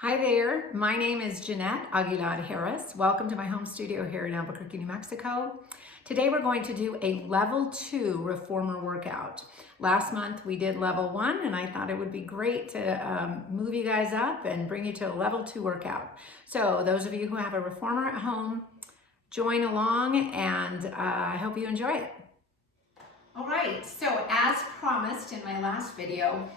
Hi there, my name is Jeanette Aguilar Harris. Welcome to my home studio here in Albuquerque, New Mexico. Today we're going to do a level 2 reformer workout. Last month we did level 1 and I thought it would be great to move you guys up and bring you to a level 2 workout. So those of you who have a reformer at home, join along and I hope you enjoy it. All right, so as promised in my last video,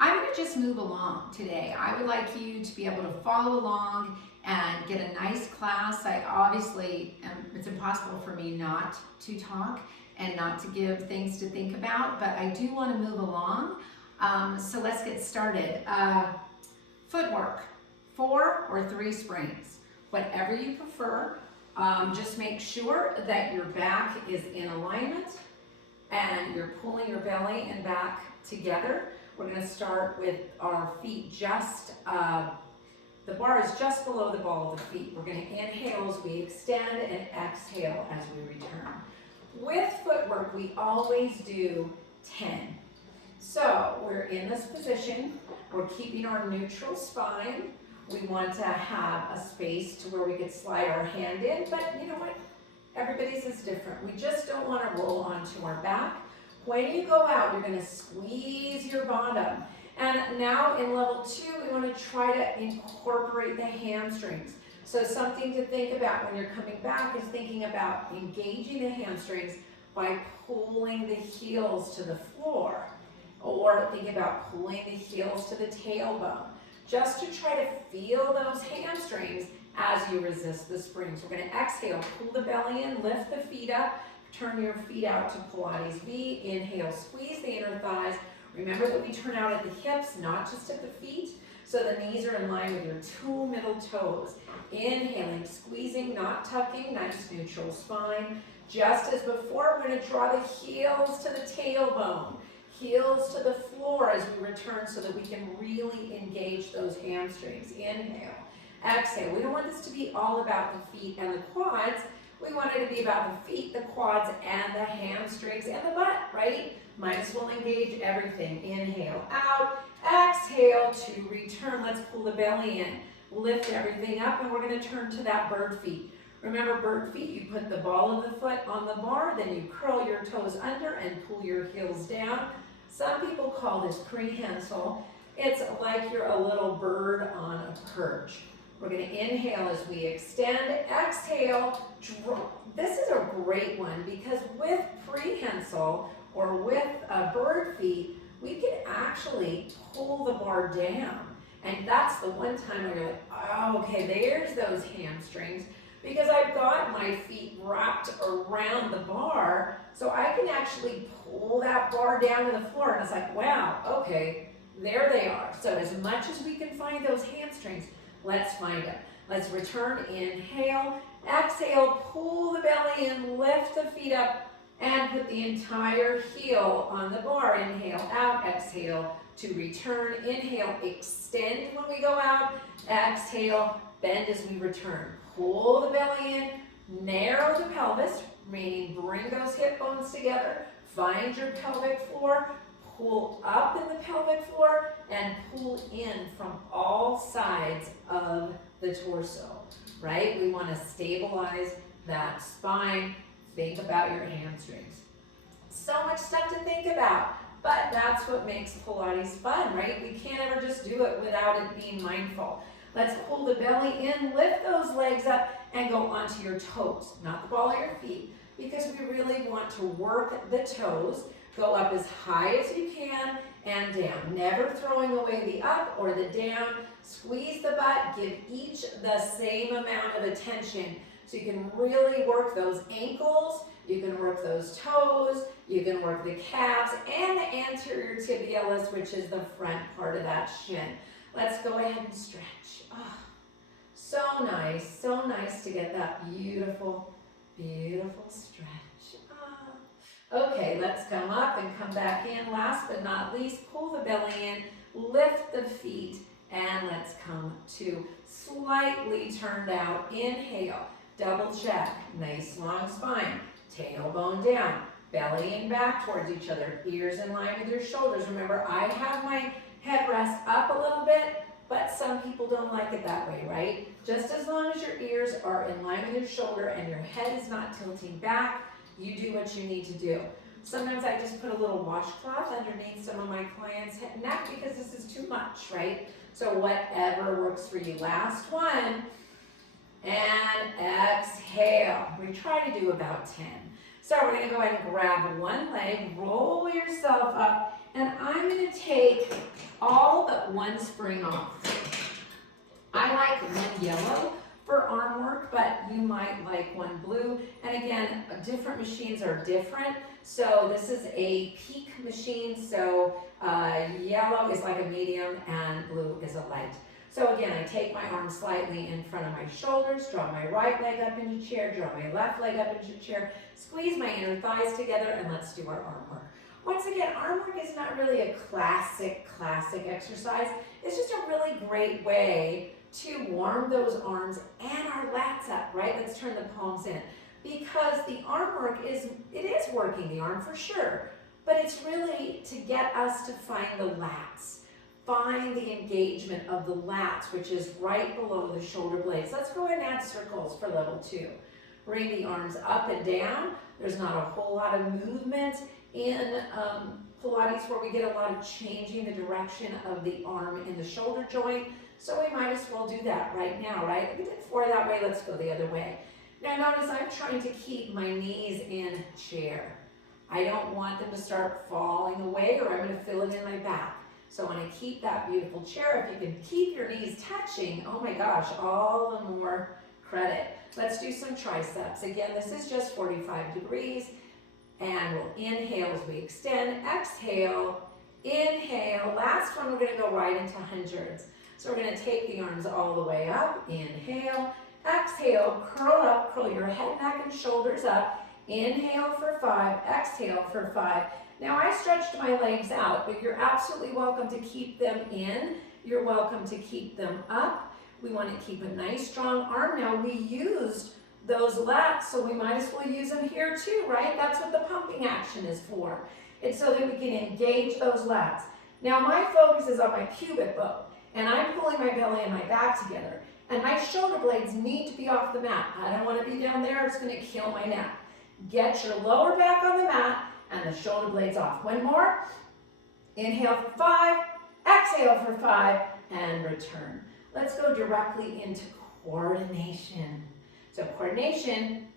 I'm going to just move along today. I would like you to be able to follow along and get a nice class. It's impossible for me not to talk and not to give things to think about, but I do want to move along. So let's get started. Footwork, 4 or 3 springs, whatever you prefer. Just make sure that your back is in alignment and you're pulling your belly and back together. We're going to start with our feet the bar is just below the ball of the feet. We're going to inhale as we extend and exhale as we return. With footwork, we always do 10. So we're in this position. We're keeping our neutral spine. We want to have a space to where we could slide our hand in, but you know what? Everybody's is different. We just don't want to roll onto our back. When you go out, you're going to squeeze your bottom. And now in level 2, we want to try to incorporate the hamstrings. So something to think about when you're coming back is thinking about engaging the hamstrings by pulling the heels to the floor. Or think about pulling the heels to the tailbone. Just to try to feel those hamstrings as you resist the springs. We're going to exhale, pull the belly in, lift the feet up. Turn your feet out to Pilates V. Inhale, squeeze the inner thighs. Remember that we turn out at the hips, not just at the feet. So the knees are in line with your 2 middle toes. Inhaling, squeezing, not tucking, nice neutral spine. Just as before, we're going to draw the heels to the tailbone. Heels to the floor as we return so that we can really engage those hamstrings. Inhale, exhale. We don't want this to be all about the feet and the quads. We want it to be about the feet, the quads, and the hamstrings, and the butt, right? Might as well engage everything. Inhale, out. Exhale to return. Let's pull the belly in. Lift everything up, and we're going to turn to that bird feet. Remember, bird feet, you put the ball of the foot on the bar, then you curl your toes under and pull your heels down. Some people call this prehensile. It's like you're a little bird on a perch. We're going to inhale as we extend, exhale, drop. This is a great one because with prehensile or with bird feet, we can actually pull the bar down. And that's the one time where you're like, oh, okay, there's those hamstrings because I've got my feet wrapped around the bar, so I can actually pull that bar down to the floor. And it's like, wow, okay, there they are. So as much as we can find those hamstrings, let's find them. Let's return, inhale, exhale, pull the belly in, lift the feet up, and put the entire heel on the bar. Inhale, out, exhale to return. Inhale, extend when we go out. Exhale, bend as we return. Pull the belly in, narrow the pelvis, meaning bring those hip bones together. Find your pelvic floor. Pull up in the pelvic floor and pull in from all sides of the torso, right? We want to stabilize that spine. Think about your hamstrings. So much stuff to think about, but that's what makes Pilates fun, right? We can't ever just do it without it being mindful. Let's pull the belly in, lift those legs up, and go onto your toes, not the ball of your feet, because we really want to work the toes. Go up as high as you can and down, never throwing away the up or the down. Squeeze the butt, give each the same amount of attention so you can really work those ankles, you can work those toes, you can work the calves and the anterior tibialis, which is the front part of that shin. Let's go ahead and stretch. Oh, so nice to get that beautiful, beautiful stretch. Okay, let's come up and come back in. Last but not least, pull the belly in, lift the feet, and let's come to slightly turned out. Inhale, double check, nice long spine, tailbone down, belly and back towards each other, ears in line with your shoulders. Remember, I have my headrest up a little bit. but some people don't like it that way, right? Just as long as your ears are in line with your shoulder and your head is not tilting back, you do what you need to do. Sometimes I just put a little washcloth underneath some of my clients' neck because this is too much, right? So whatever works for you. Last one, and exhale. We try to do about 10. So we're gonna go ahead and grab one leg, roll yourself up, and I'm gonna take all but one spring off. I like one yellow for arm work, but you might like one blue. And again, different machines are different. So this is a peak machine, so yellow is like a medium and blue is a light. So again, I take my arm slightly in front of my shoulders, draw my right leg up into chair, draw my left leg up into chair, squeeze my inner thighs together, and let's do our arm work. Once again, arm work is not really a classic exercise. It's just a really great way to warm those arms and our lats up, right? Let's turn the palms in. Because the arm work it is working the arm for sure, but it's really to get us to find the lats. Find the engagement of the lats, which is right below the shoulder blades. Let's go ahead and add circles for level 2. Bring the arms up and down. There's not a whole lot of movement in Pilates where we get a lot of changing the direction of the arm in the shoulder joint. So we might as well do that right now, right? We did 4 that way, let's go the other way. Now notice I'm trying to keep my knees in chair. I don't want them to start falling away or I'm going to fill it in my back. So I want to keep that beautiful chair. If you can keep your knees touching, oh my gosh, all the more credit. Let's do some triceps. Again, this is just 45 degrees. And we'll inhale as we extend, exhale, inhale. Last one, we're going to go right into hundreds. So we're going to take the arms all the way up, inhale, exhale, curl up, curl your head, neck, and shoulders up. Inhale for 5, exhale for 5. Now I stretched my legs out, but you're absolutely welcome to keep them in. You're welcome to keep them up. We want to keep a nice strong arm. Now we used those lats, so we might as well use them here too, right? That's what the pumping action is for. It's so that we can engage those lats. Now my focus is on my pubic bone, and I'm pulling my belly and my back together. And my shoulder blades need to be off the mat. I don't want to be down there, it's going to kill my neck. Get your lower back on the mat and the shoulder blades off. One more. Inhale for 5, exhale for 5, and return. Let's go directly into coordination. So coordination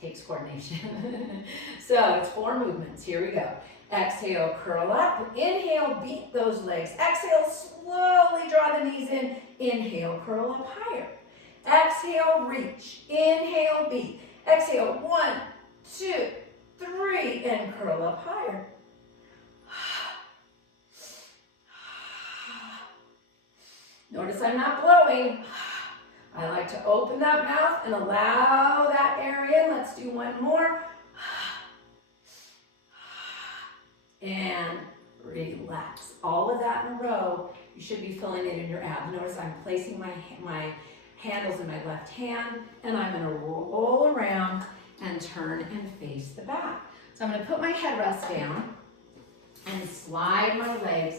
takes coordination. So it's 4 movements. Here we go. Exhale, curl up. Inhale, beat those legs. Exhale, slowly draw the knees in. Inhale, curl up higher. Exhale, reach. Inhale, beat. Exhale, 1, 2, 3, and curl up higher. Notice I'm not blowing. I like to open that mouth and allow that air in. Let's do one more. And relax. All of that in a row. You should be feeling it in your abs. Notice I'm placing my handles in my left hand, and I'm going to roll around and turn and face the back. So I'm going to put my headrest down and slide my legs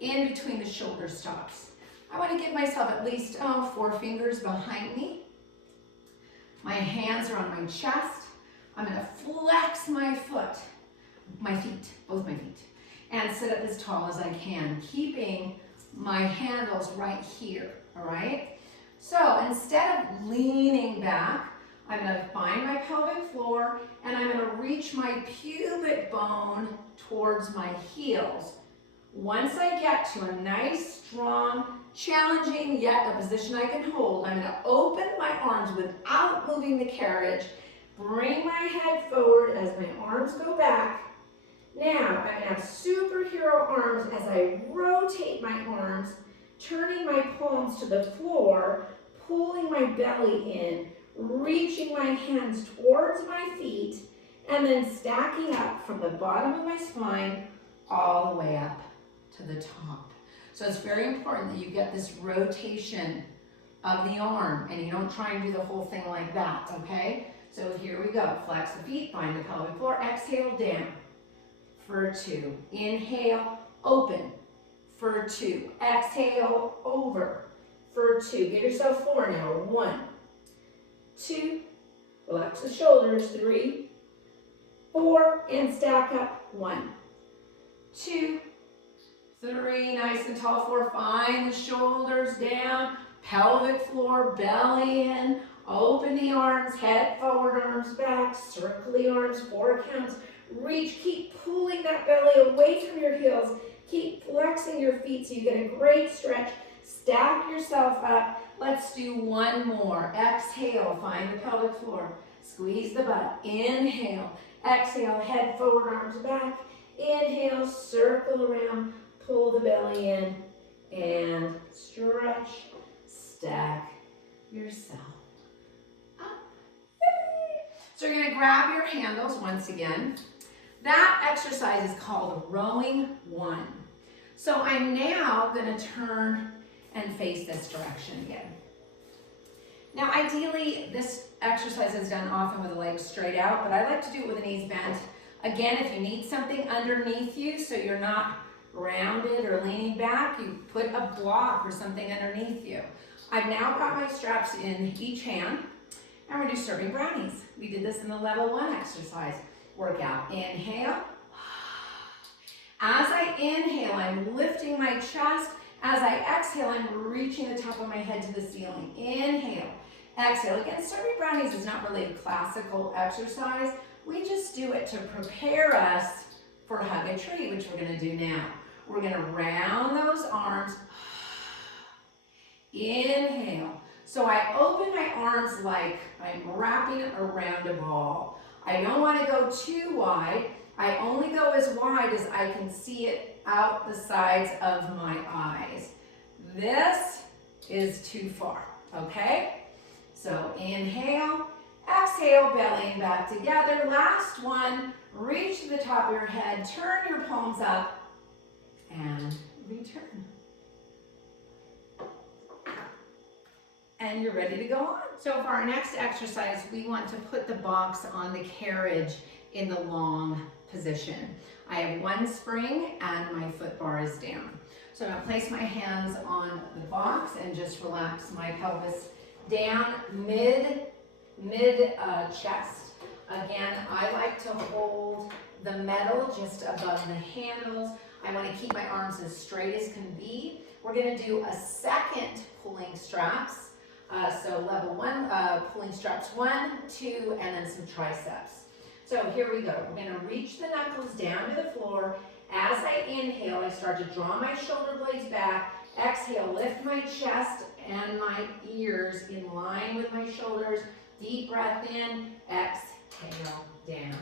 in between the shoulder stops. I want to give myself at least 4 fingers behind me. My hands are on my chest. I'm going to flex my feet, both my feet, and sit up as tall as I can, keeping my handles right here, all right? So instead of leaning back, I'm going to find my pelvic floor and I'm going to reach my pubic bone towards my heels. Once I get to a nice, strong, challenging, yet a position I can hold, I'm going to open my arms without moving the carriage, bring my head forward as my arms go back. Now, I'm going to have superhero arms as I rotate my arms, turning my palms to the floor, pulling my belly in, reaching my hands towards my feet, and then stacking up from the bottom of my spine all the way up to the top. So it's very important that you get this rotation of the arm and you don't try and do the whole thing like that, okay? So here we go. Flex the feet, find the pelvic floor, exhale down for 2. Inhale, open for 2. Exhale, over for 2. Give yourself 4 now. 1, 2, relax the shoulders. 3, 4, and stack up. 1, 2, 3, nice and tall. 4, find the shoulders down, pelvic floor, belly in. Open the arms, head forward, arms back, circle the arms, 4 counts. Reach, keep pulling that belly away from your heels. Keep flexing your feet so you get a great stretch. Stack yourself up. Let's do one more. Exhale, find the pelvic floor. Squeeze the butt. Inhale. Exhale, head forward, arms back. Inhale, circle around, pull the belly in, and stretch, stack yourself. So you're gonna grab your handles once again. That exercise is called rowing 1. So I'm now gonna turn and face this direction again. Now ideally, this exercise is done often with the legs straight out, but I like to do it with the knees bent. Again, if you need something underneath you so you're not rounded or leaning back, you put a block or something underneath you. I've now got my straps in each hand. And we're just serving brownies. We did this in the level 1 exercise workout. Inhale. As I inhale, I'm lifting my chest. As I exhale, I'm reaching the top of my head to the ceiling. Inhale. Exhale. Again, serving brownies is not really a classical exercise. We just do it to prepare us for hug a tree, which we're going to do now. We're going to round those arms. Inhale. So I open my arms like I'm wrapping around a ball. I don't want to go too wide. I only go as wide as I can see it out the sides of my eyes. This is too far, okay? So inhale, exhale, belly and back together. Last one, reach to the top of your head, turn your palms up, and return. And you're ready to go on. So for our next exercise, we want to put the box on the carriage in the long position. I have 1 spring and my foot bar is down. So I'm gonna place my hands on the box and just relax my pelvis down mid chest. Again, I like to hold the metal just above the handles. I wanna keep my arms as straight as can be. We're gonna do a second pulling straps. So level 1, pulling straps 1, 2, and then some triceps. So here we go. We're gonna reach the knuckles down to the floor. As I inhale, I start to draw my shoulder blades back. Exhale, lift my chest and my ears in line with my shoulders. Deep breath in, exhale, down.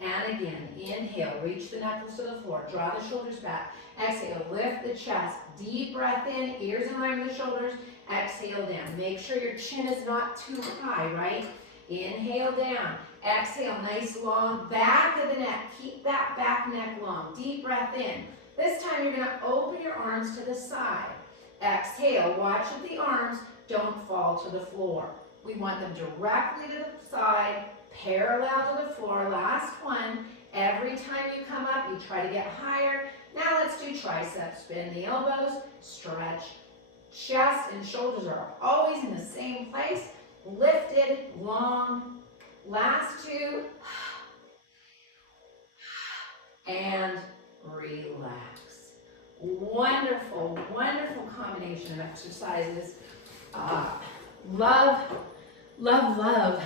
And again, inhale, reach the knuckles to the floor. Draw the shoulders back. Exhale, lift the chest. Deep breath in, ears in line with the shoulders. Exhale down. Make sure your chin is not too high, right? Inhale down. Exhale, nice long back of the neck. Keep that back neck long. Deep breath in. This time you're going to open your arms to the side. Exhale, watch that the arms don't fall to the floor. We want them directly to the side, parallel to the floor. Last one. Every time you come up, you try to get higher. Now let's do triceps. Bend the elbows, stretch. Chest and shoulders are always in the same place. Lifted, long. Last 2. And relax. Wonderful, wonderful combination of exercises. Love, love, love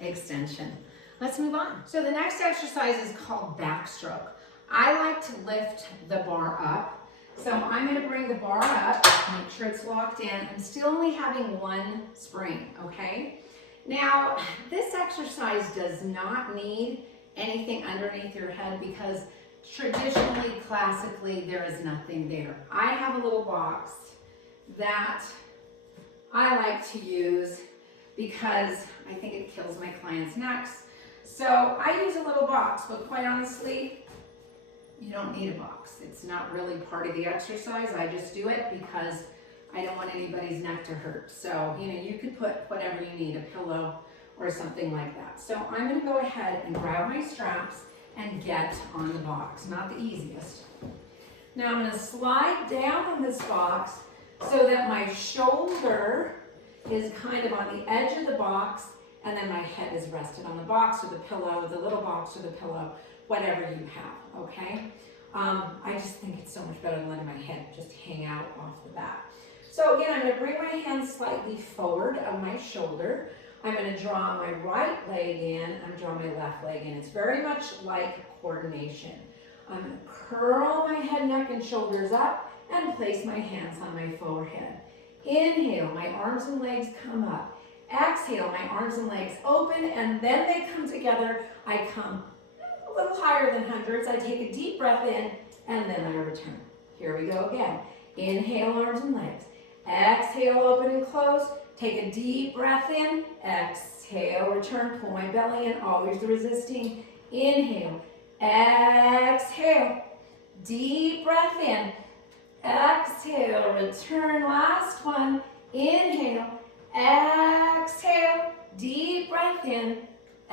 extension. Let's move on. So the next exercise is called backstroke. I like to lift the bar up. So I'm going to bring the bar up, make sure it's locked in. I'm still only having 1 spring, okay? Now, this exercise does not need anything underneath your head because traditionally, classically, there is nothing there. I have a little box that I like to use because I think it kills my clients' necks. So I use a little box, but quite honestly, you don't need a box. It's not really part of the exercise. I just do it because I don't want anybody's neck to hurt. So, you could put whatever you need, a pillow or something like that. So I'm going to go ahead and grab my straps and get on the box. Not the easiest. Now I'm going to slide down on this box so that my shoulder is kind of on the edge of the box, and then my head is rested on the box or the pillow, the little box or the pillow, whatever you have, okay? I just think it's so much better than letting my head just hang out off the back. So again, I'm going to bring my hands slightly forward of my shoulder. I'm going to draw my right leg in, I'm drawing my left leg in. It's very much like coordination. I'm going to curl my head, neck, and shoulders up and place my hands on my forehead. Inhale, my arms and legs come up. Exhale, my arms and legs open, and then they come together. I come a little higher than hundreds. I take a deep breath in, and then I return. Here we go again. Inhale, arms and legs. Exhale, open and close. Take a deep breath in. Exhale, return. Pull my belly in, always resisting. Inhale. Exhale. Deep breath in. Exhale, return. Last one. Inhale. Exhale. Deep breath in.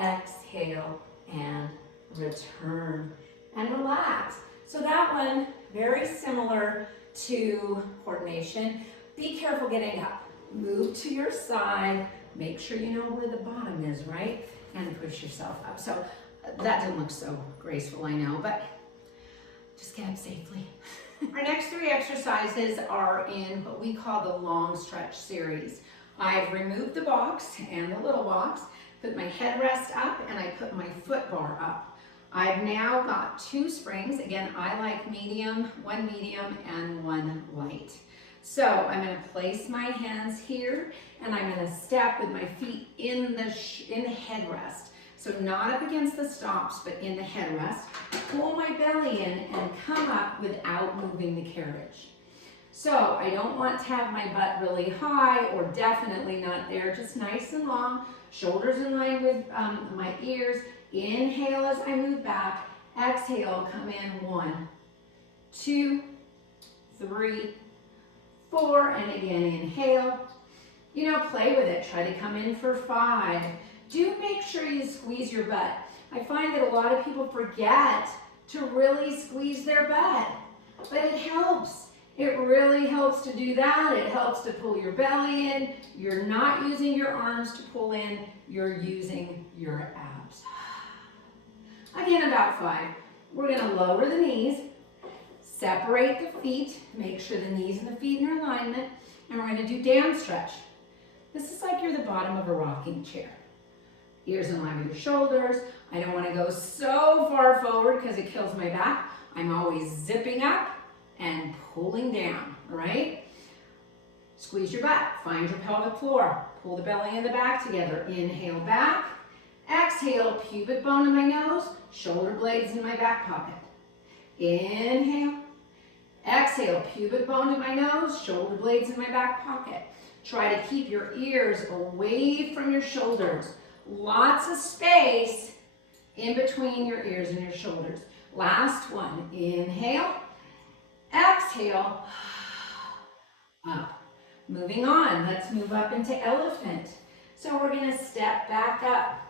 Exhale and return. And relax. So that one, very similar to coordination. Be careful getting up. Move to your side. Make sure you know where the bottom is, right? And push yourself up. So that didn't look so graceful, I know, but just get up safely. Our next three exercises are in what we call the long stretch series. I've removed the box and the little box, put my headrest up, and I put my foot bar up. I've now got 2 springs. Again, I like medium, one and one light. So I'm going to place my hands here, and I'm going to step with my feet in the headrest. So not up against the stops, but in the headrest. Pull my belly in and come up without moving the carriage. So I don't want to have my butt really high, or definitely not there, just nice and long. Shoulders in line with my ears. Inhale as I move back. Exhale, come in 1, 2, 3, 4, and again inhale. You know, play with it. Try to come in for 5. Do make sure you squeeze your butt. I find that a lot of people forget to really squeeze their butt, but it helps. It really helps to do that. It helps to pull your belly in. You're not using your arms to pull in. You're using your abs. Again, about 5. We're going to lower the knees, separate the feet, make sure the knees and the feet are in alignment, and we're going to do down stretch. This is like you're the bottom of a rocking chair. Ears in line with your shoulders. I don't want to go so far forward because it kills my back. I'm always zipping up and pulling down, right? Squeeze your butt, find your pelvic floor. Pull the belly and the back together. Inhale back. Exhale, pubic bone in my nose, shoulder blades in my back pocket. Inhale. Exhale, pubic bone to my nose, shoulder blades in my back pocket. Try to keep your ears away from your shoulders. Lots of space in between your ears and your shoulders. Last one. Inhale. Exhale. Up. Moving on. Let's move up into elephant. So we're going to step back up.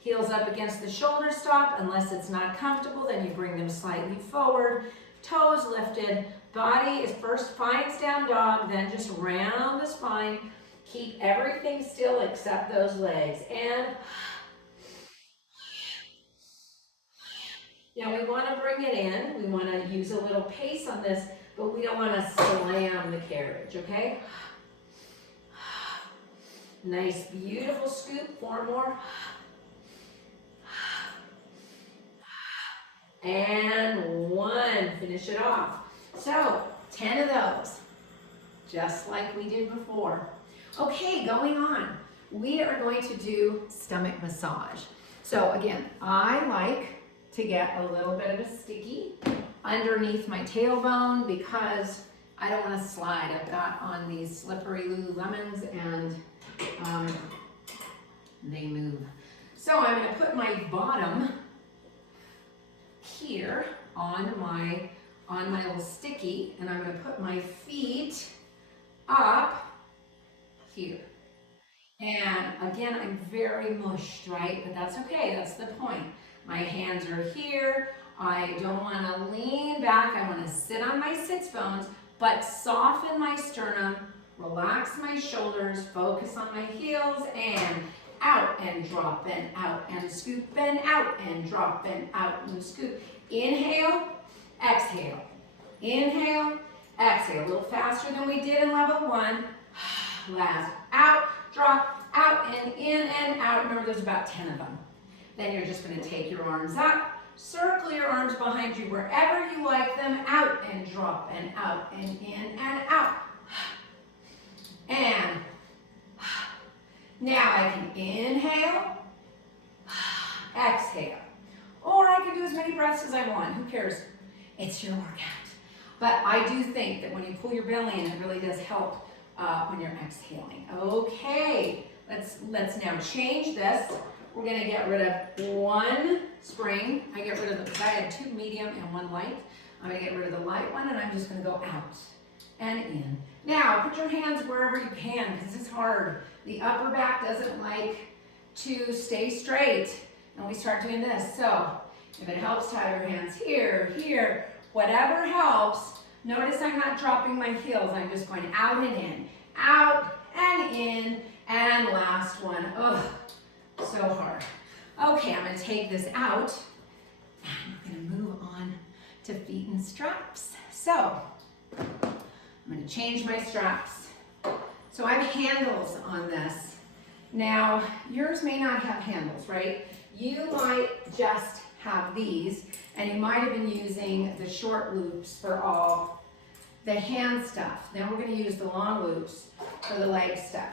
Heels up against the shoulder stop. Unless it's not comfortable, then you bring them slightly forward. Toes lifted. Body is first finds down dog, then just round the spine. Keep everything still except those legs. And now we want to bring it in. We want to use a little pace on this, but we don't want to slam the carriage, okay? Nice, beautiful scoop. 4 more. And 1. Finish it off. So, 10 of those, just like we did before. Okay, going on. We are going to do stomach massage. So again, I like to get a little bit of a sticky underneath my tailbone because I don't want to slide. I've got on these slippery Lululemons and they move. So I'm going to put my bottom here on my little sticky, and I'm going to put my feet up here. And again, I'm very mushed, right? But that's okay, that's the point. My hands are here. I don't want to lean back. I want to sit on my sits bones, but soften my sternum, relax my shoulders, focus on my heels, and out and drop and out and scoop and out and drop and out and scoop. Inhale, exhale. Inhale, exhale. A little faster than we did in level 1. Last. Out, drop, out, and in and out. Remember, there's about 10 of them. Then you're just going to take your arms up, circle your arms behind you wherever you like them, out and drop and out and in and out. And now I can inhale, exhale. Or I can do as many breaths as I want. Who cares? It's your workout. But I do think that when you pull your belly in, it really does help when you're exhaling. Okay, let's now change this. We're going to get rid of one spring. I had 2 medium and 1 light. I'm going to get rid of the light one, and I'm just going to go out and in. Now, put your hands wherever you can, because it's hard. The upper back doesn't like to stay straight, and we start doing this. So, if it helps, tie your hands here, here, whatever helps. Notice I'm not dropping my heels. I'm just going out and in, out and in, and last one. Ugh. So hard. Okay, I'm going to take this out, and we're going to move on to feet and straps. So, I'm going to change my straps. So I have handles on this. Now, yours may not have handles, right? You might just have these, and you might have been using the short loops for all the hand stuff. Then we're going to use the long loops for the leg stuff.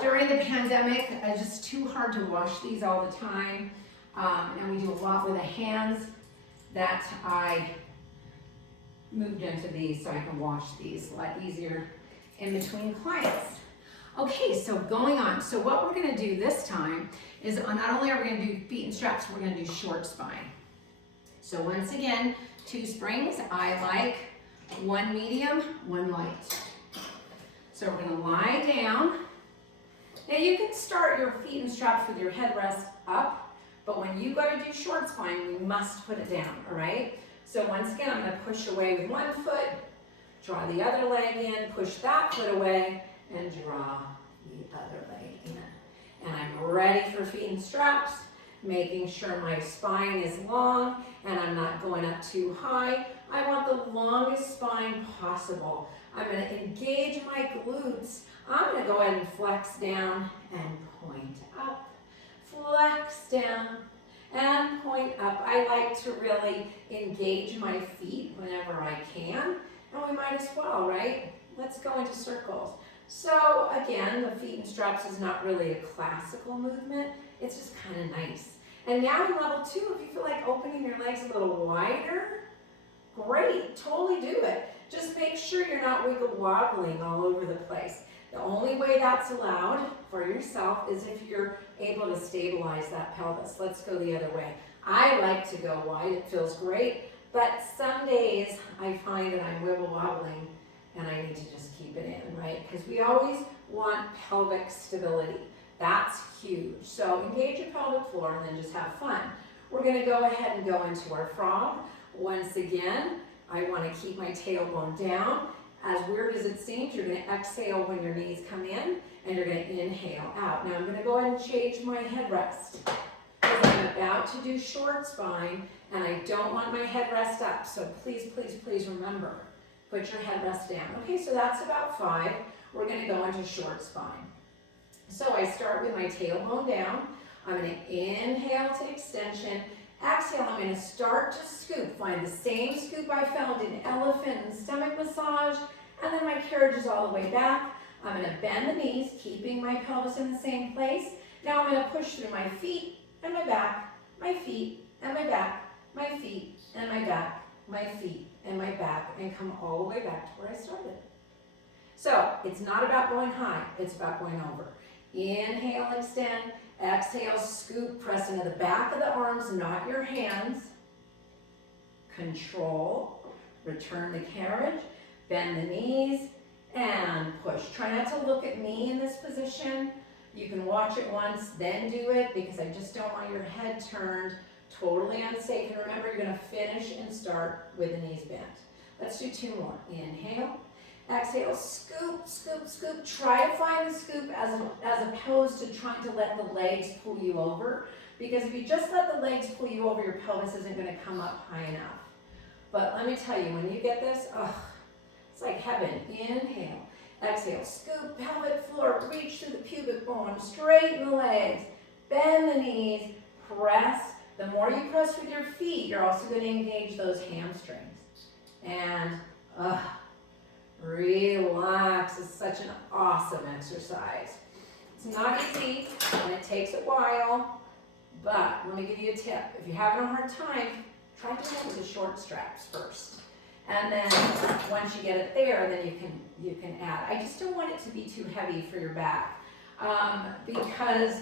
During the pandemic, it's just too hard to wash these all the time, and we do a lot with the hands, that I moved into these so I can wash these a lot easier in between clients. Okay, so going on. So what we're going to do this time is not only are we going to do feet and straps, we're going to do short spine. So once again, 2 springs. I like 1 medium, 1 light. So we're going to lie down. Now you can start your feet and straps with your headrest up, but when you go to do short spine, we must put it down, all right? So once again, I'm going to push away with 1 foot, draw the other leg in, push that foot away, and draw the other leg in. And I'm ready for feet and straps, making sure my spine is long and I'm not going up too high. I want the longest spine possible. I'm going to engage my glutes. I'm going to go ahead and flex down and point up. Flex down and point up. I like to really engage my feet whenever I can. And we might as well, right? Let's go into circles. So again, the feet and straps is not really a classical movement. It's just kind of nice. And now in level 2, if you feel like opening your legs a little wider, great, totally do it. Just make sure you're not wiggle wobbling all over the place. The only way that's allowed for yourself is if you're able to stabilize that pelvis. Let's go the other way. I like to go wide, it feels great, but some days I find that I'm wiggle wobbling and I need to just keep it in, right? Because we always want pelvic stability. That's huge. So engage your pelvic floor and then just have fun. We're going to go ahead and go into our frog. Once again, I want to keep my tailbone down. As weird as it seems, you're going to exhale when your knees come in, and you're going to inhale out. Now I'm going to go ahead and change my headrest, because I'm about to do short spine, and I don't want my headrest up. So please, please, please remember, put your headrest down. Okay, so that's about 5. We're going to go into short spine. So I start with my tailbone down. I'm going to inhale to extension. Exhale, I'm going to start to scoop. Find the same scoop I found in elephant and stomach massage. And then my carriage is all the way back. I'm going to bend the knees, keeping my pelvis in the same place. Now I'm going to push through my feet and my back, my feet and my back, my feet and my back, my feet and my back, and come all the way back to where I started. So it's not about going high, it's about going over. Inhale, extend. Exhale, scoop, press into the back of the arms, not your hands. Control. Return the carriage. Bend the knees and push. Try not to look at me in this position. You can watch it once, then do it, because I just don't want your head turned totally unsafe. And remember, you're gonna finish and start with the knees bent. Let's do 2 more. Inhale, exhale, scoop, scoop, scoop. Try to find the scoop as opposed to trying to let the legs pull you over. Because if you just let the legs pull you over, your pelvis isn't gonna come up high enough. But let me tell you, when you get this, it's like heaven. Inhale, exhale, scoop, pelvic floor, reach through the pubic bone, straighten the legs, bend the knees, press. The more you press with your feet, you're also going to engage those hamstrings. And relax. It's such an awesome exercise. It's not easy and it takes a while, but let me give you a tip. If you're having a hard time, try to do it with the short straps first. And then once you get it there, then you can add. I just don't want it to be too heavy for your back because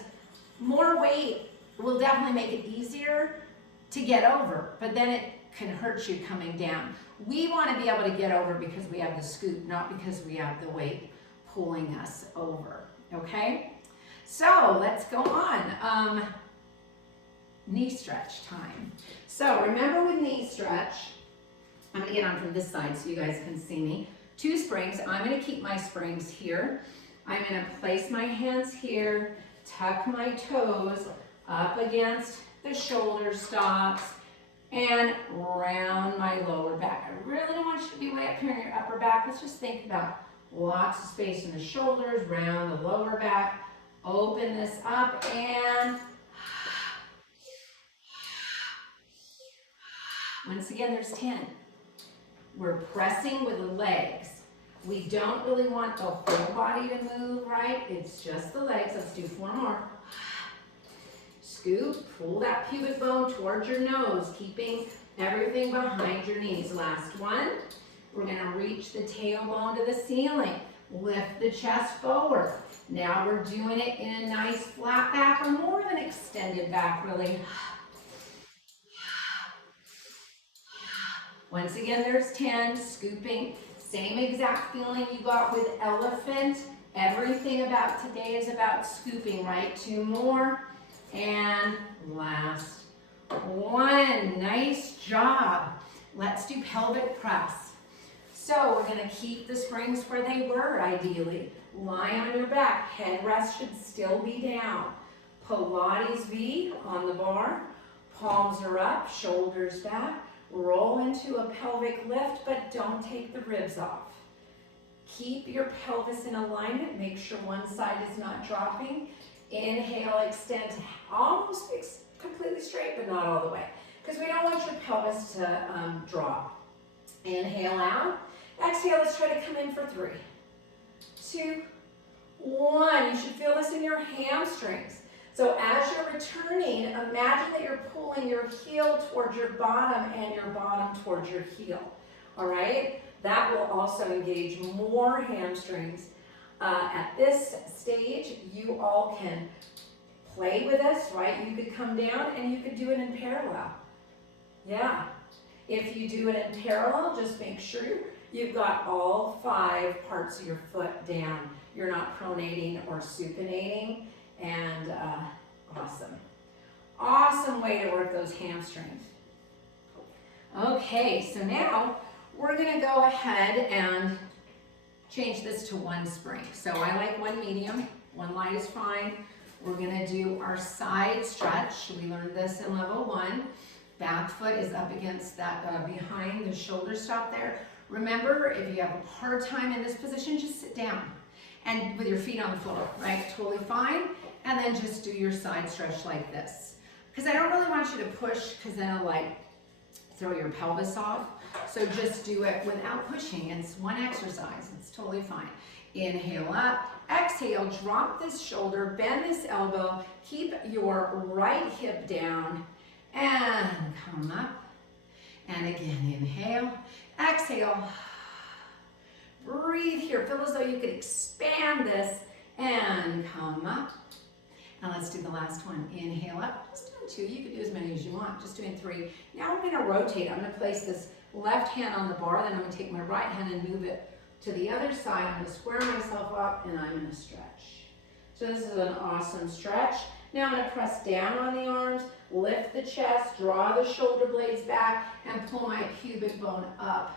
more weight will definitely make it easier to get over, but then it can hurt you coming down. We want to be able to get over because we have the scoop, not because we have the weight pulling us over, okay? So let's go on. Knee stretch time. So remember with knee stretch, I'm going to get on from this side so you guys can see me. 2 springs. I'm going to keep my springs here. I'm going to place my hands here, tuck my toes up against the shoulder stops, and round my lower back. I really don't want you to be way up here in your upper back. Let's just think about lots of space in the shoulders, round the lower back. Open this up and once again, there's 10. We're pressing with the legs. We don't really want the whole body to move, right? It's just the legs. Let's do 4 more. Scoop, pull that pubic bone towards your nose, keeping everything behind your knees. Last one. We're gonna reach the tailbone to the ceiling. Lift the chest forward. Now we're doing it in a nice flat back or more than extended back, really. Once again, there's 10, scooping. Same exact feeling you got with elephant. Everything about today is about scooping, right? 2 more. And last one. Nice job. Let's do pelvic press. So we're going to keep the springs where they were, ideally. Lie on your back. Head rest should still be down. Pilates V on the bar. Palms are up, shoulders back. Roll into a pelvic lift, but don't take the ribs off. Keep your pelvis in alignment. Make sure one side is not dropping. Inhale, extend to almost completely straight, but not all the way, because we don't want your pelvis to drop. Inhale out. Exhale, let's try to come in for 3, 2, 1. You should feel this in your hamstrings. So as you're returning, imagine that you're pulling your heel towards your bottom and your bottom towards your heel, all right? That will also engage more hamstrings. At this stage, you all can play with this, right? You could come down and you could do it in parallel. Yeah. If you do it in parallel, just make sure you've got all 5 parts of your foot down. You're not pronating or supinating. And awesome. Awesome way to work those hamstrings. Okay, so now we're going to go ahead and change this to 1 spring. So I like 1 medium, 1 light is fine. We're going to do our side stretch. We learned this in level 1. Back foot is up against that behind the shoulder stop there. Remember, if you have a hard time in this position, just sit down and with your feet on the floor, right? Totally fine. And then just do your side stretch like this. Because I don't really want you to push, because then it'll like throw your pelvis off. So just do it without pushing. It's 1 exercise. It's totally fine. Inhale up. Exhale, drop this shoulder, bend this elbow. Keep your right hip down. And come up. And again, inhale. Exhale. Breathe here. Feel as though you could expand this. And come up. Now let's do the last one. Inhale up. Just doing 2. You could do as many as you want. Just doing 3. Now we're going to rotate. I'm going to place this left hand on the bar. Then I'm going to take my right hand and move it to the other side. I'm going to square myself up and I'm going to stretch. So this is an awesome stretch. Now I'm going to press down on the arms, lift the chest, draw the shoulder blades back, and pull my pubic bone up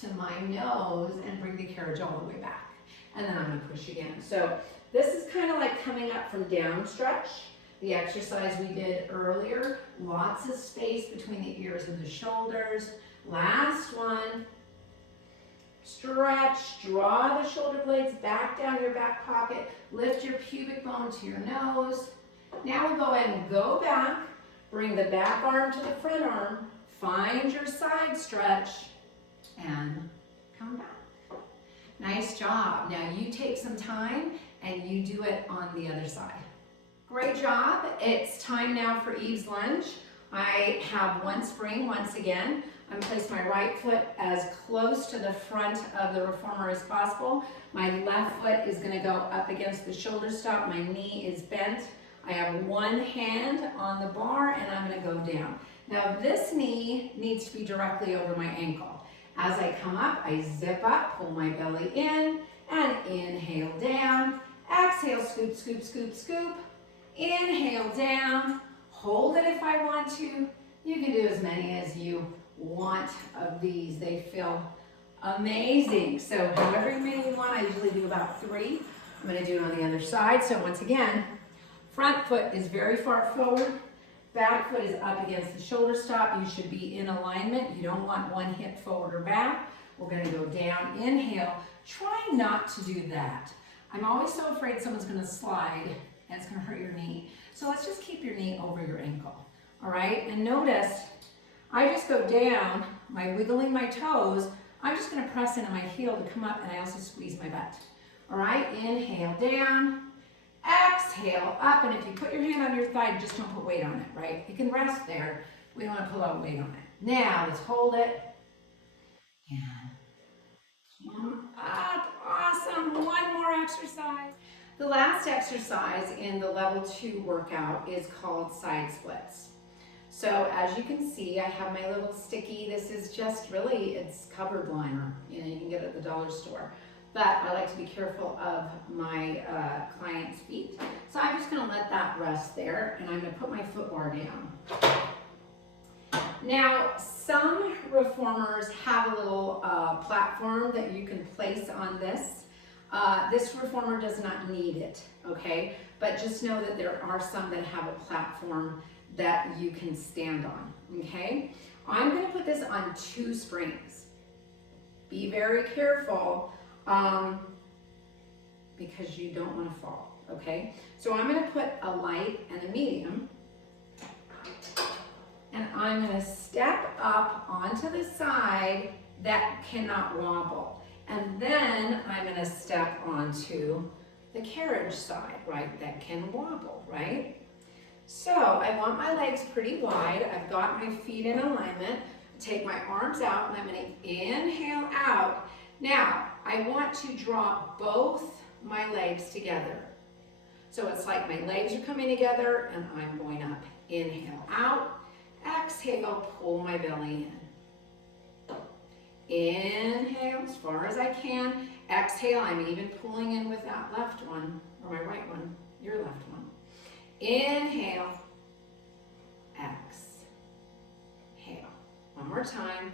to my nose and bring the carriage all the way back. And then I'm going to push again. So this is kind of like coming up from down stretch, the exercise we did earlier. Lots of space between the ears and the shoulders. Last one. Stretch, draw the shoulder blades back down your back pocket, lift your pubic bone to your nose. Now we'll go ahead and go back, bring the back arm to the front arm, find your side stretch, and come back. Nice job. Now you take some time and you do it on the other side. Great job. It's time now for Eve's lunge. I have one spring once again. I'm going to place my right foot as close to the front of the reformer as possible. My left foot is going to go up against the shoulder stop. My knee is bent. I have one hand on the bar and I'm going to go down. Now this knee needs to be directly over my ankle. As I come up, I zip up, pull my belly in, and inhale down. Exhale, scoop, scoop, scoop, scoop. Inhale down. Hold it if I want to. You can do as many as you want of these. They feel amazing. So however many you want, I usually do about 3. I'm going to do it on the other side. So once again, front foot is very far forward. Back foot is up against the shoulder stop. You should be in alignment. You don't want one hip forward or back. We're going to go down. Inhale. Try not to do that. I'm always so afraid someone's going to slide and it's going to hurt your knee. So let's just keep your knee over your ankle. All right? And notice I just go down, by wiggling my toes. I'm just going to press into my heel to come up, and I also squeeze my butt. All right, inhale down, exhale up, and if you put your hand on your thigh, just don't put weight on it, right? You can rest there. We don't want to pull out weight on it. Now, let's hold it. And come up. Awesome. One more exercise. The last exercise in the level 2 workout is called side splits. So as you can see, I have my little sticky. This is just really, it's covered liner. You know, you can get it at the dollar store. But I like to be careful of my client's feet. So I'm just going to let that rest there, and I'm going to put my foot bar down. Now, some reformers have a little platform that you can place on this. This reformer does not need it, okay? But just know that there are some that have a platform that you can stand on, okay? I'm going to put this on 2 springs. Be very careful because you don't want to fall, okay? So I'm going to put a light and a medium, and I'm going to step up onto the side that cannot wobble. And then I'm going to step onto the carriage side, right, that can wobble, right? So I want my legs pretty wide. I've got my feet in alignment. Take my arms out, and I'm going to inhale out. Now, I want to draw both my legs together. So it's like my legs are coming together, and I'm going up. Inhale out. Exhale, pull my belly in. Inhale as far as I can. Exhale, I'm even pulling in with that left one, or my right one, your left one. Inhale, exhale. One more time.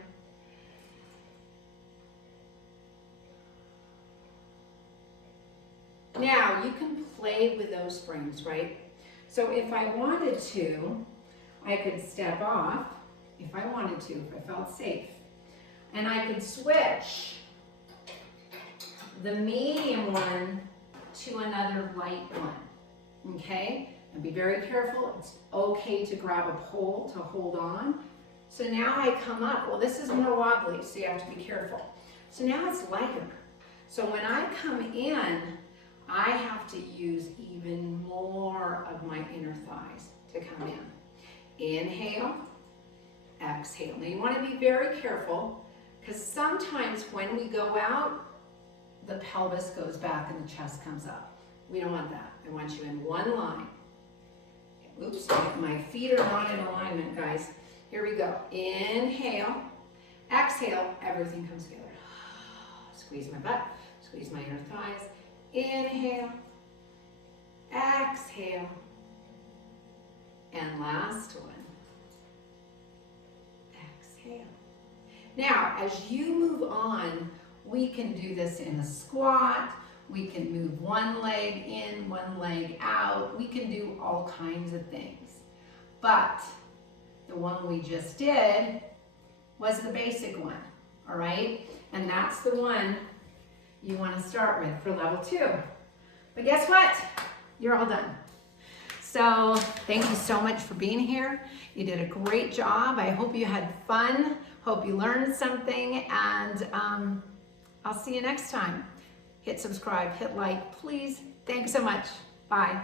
Now, you can play with those springs, right? So if I wanted to, I could step off, if I wanted to, if I felt safe. And I could switch the medium one to another light one, okay? And be very careful. It's okay to grab a pole to hold on. So now I come up. Well, this is more wobbly, so you have to be careful. So now it's lighter. So when I come in, I have to use even more of my inner thighs to come in. Inhale, exhale. Now you want to be very careful because sometimes when we go out, the pelvis goes back and the chest comes up. We don't want that. I want you in one line. Oops, my feet are not in alignment, guys. Here we go. Inhale, exhale, everything comes together. Squeeze my butt, squeeze my inner thighs. Inhale, exhale, And last one. Exhale. Now, as you move on, we can do this in a squat. We can move one leg in, one leg out. We can do all kinds of things. But the one we just did was the basic one, all right? And that's the one you want to start with for level 2. But guess what? You're all done. So thank you so much for being here. You did a great job. I hope you had fun. Hope you learned something, and I'll see you next time. Hit subscribe, hit like, please. Thanks so much. Bye.